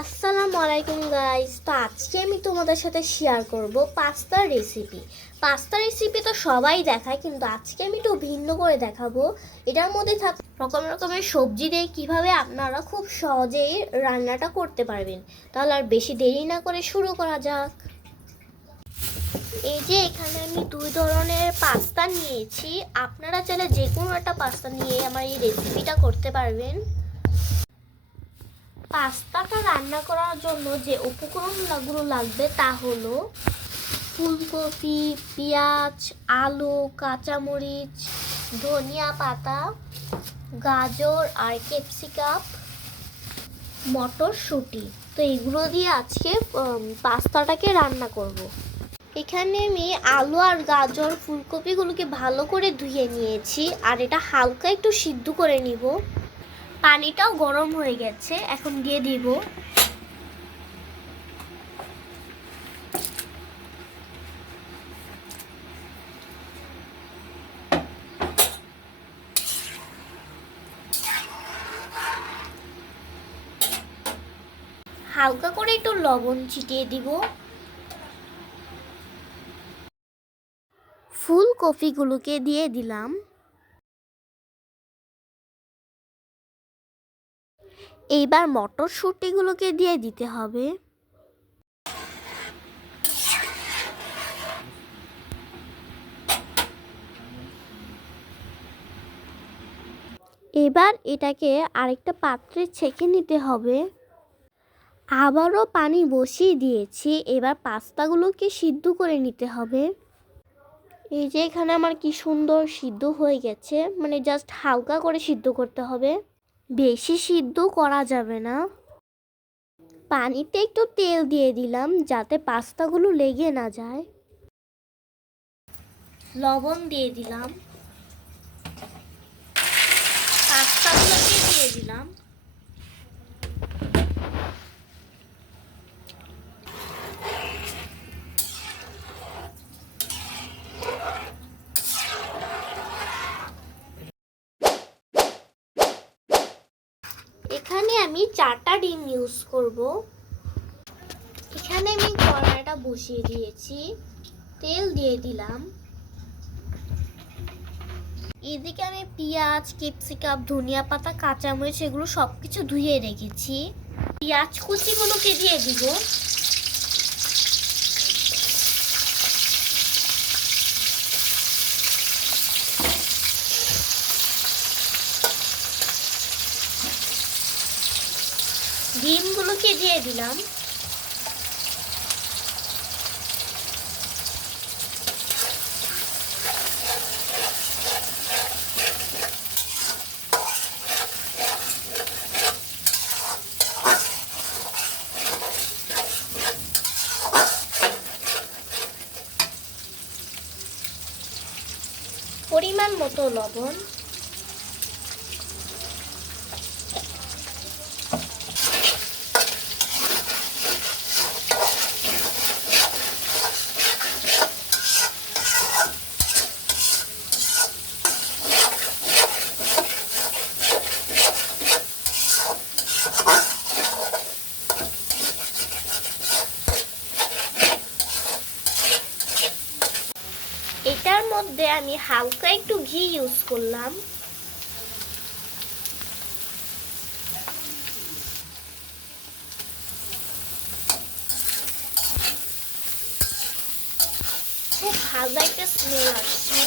আসসালামু আলাইকুম গাইস। তো আজকে আমি তোমাদের সাথে শেয়ার করব পাস্তার রেসিপি। পাস্তা রেসিপি তো সবাই দেখায়, কিন্তু আজকে আমি একটু ভিন্ন করে দেখাবো। এটার মধ্যে রকম রকমের সবজি দিয়ে কিভাবে আপনারা খুব সহজেই রান্নাটা করতে পারবেন। তাহলে আর বেশি দেরি না করে শুরু করা যাক। এই যে এখানে আমি দুই ধরনের পাস্তা নিয়েছি। আপনারা চাইলে যে কোনো একটা পাস্তা নিয়ে আমার এই রেসিপিটা করতে পারবেন। পাস্তাটা রান্না করার জন্য যে উপকরণগুলো লাগবে তা হলো ফুলকপি, পেঁয়াজ, আলু, কাঁচামরিচ, ধনিয়া পাতা, গাজর আর ক্যাপসিকাম, মটরশুঁটি। তো এগুলো দিয়ে আজকে পাস্তাটাকে রান্না করব। এখানে আমি আলু আর গাজর ফুলকপিগুলোকে ভালো করে ধুয়ে নিয়েছি, আর এটা হালকা একটু সিদ্ধ করে নিব। পানিটাও গরম হয়ে গেছে, এখন দিয়ে দিব হালকা করে একটু লবণ ছিটিয়ে দিব। ফুলকপিগুলোকে দিয়ে দিলাম। এইবার মটরশুঁটিগুলোকে দিয়ে দিতে হবে। এবার এটাকে আরেকটা পাত্রে ছেঁকে নিতে হবে। আবারও পানি বসিয়ে দিয়েছি। এবার পাস্তাগুলোকে সিদ্ধ করে নিতে হবে। এই যে এখানে আমার কি সুন্দর সিদ্ধ হয়ে গেছে, মানে জাস্ট হালকা করে সিদ্ধ করতে হবে, বেশি সিদ্ধ করা যাবে না। পানিতে একটু তেল দিয়ে দিলাম যাতে পাস্তাগুলো লেগে না যায়। লবণ দিয়ে দিলাম, পাস্তাগুলোকে দিয়ে দিলাম। এখানে আমি 4টা ডিম ইউজ করব। এখানে আমি কড়াইটা বসিয়ে দিয়েছি, তেল দিয়ে দিলাম। এদিকে আমি পেঁয়াজ, ক্যাপসিকাম, ধনিয়া পাতা, কাঁচামরিচ এগুলো সবকিছু ধুয়ে রেখেছি। পেঁয়াজ কুচিগুলোকে দিয়ে দিব। ডিমগুলোকে দিয়ে দিলাম। পরিমাণ মতো লবণ। এটার মধ্যে আমি হালকা একটু ঘি ইউজ করলাম। খুব ভালো একটা স্মেল আসছে।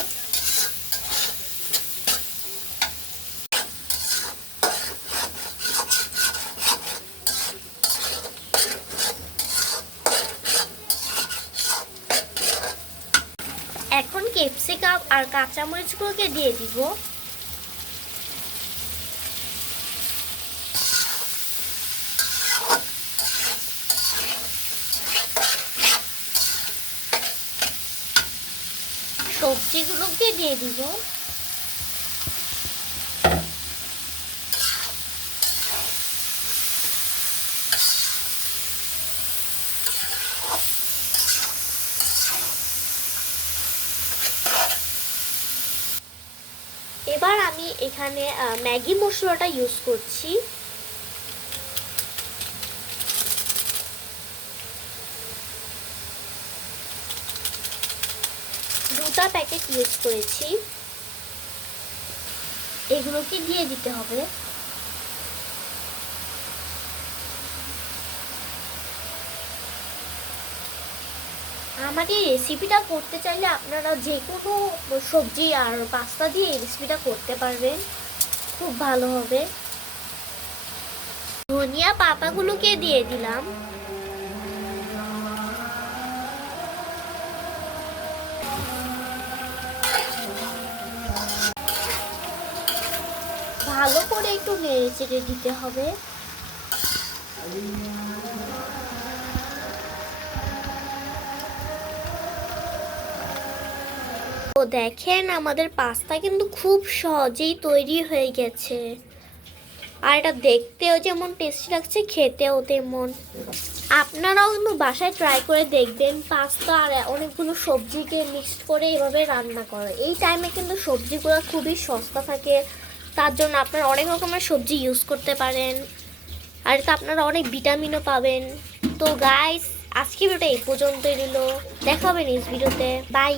এখন ক্যাপসিকাম আর কাঁচামরিচগুলোকে দিয়ে দিব। সবজিগুলোকে দিয়ে দিব। এবার আমি এখানে ম্যাগি মশলাটা ইউজ করছি। 2টা প্যাকেট ইউজ করেছি। এগুলোকে দিয়ে দিতে হবে। আমার এই রেসিপিটা করতে চাইলে আপনারা যে কোনো সবজি আর পাস্তা দিয়ে এই রেসিপিটা করতে পারবেন, খুব ভালো হবে। ধনিয়া পাতাগুলোকে দিয়ে দিলাম। ভালো করে একটু নেড়ে চেড়ে দিতে হবে। তো দেখেন আমাদের পাস্তা কিন্তু খুব সহজেই তৈরি হয়ে গেছে। আর এটা দেখতেও যেমন টেস্টি লাগছে, খেতেও তেমন। আপনারাও কিন্তু বাসায় ট্রাই করে দেখবেন পাস্তা আর অনেকগুলো সবজিকে মিক্স করে এভাবে রান্না করে। এই টাইমে কিন্তু সবজিগুলো খুবই সস্তা থাকে, তার জন্য আপনারা অনেক রকমের সবজি ইউজ করতে পারেন। আর এতে আপনারা অনেক ভিটামিনও পাবেন। তো গাইস, আজকে ভিডিওটা এই পর্যন্তই রইল। দেখা হবে নেক্সট ভিডিওতে। বাই।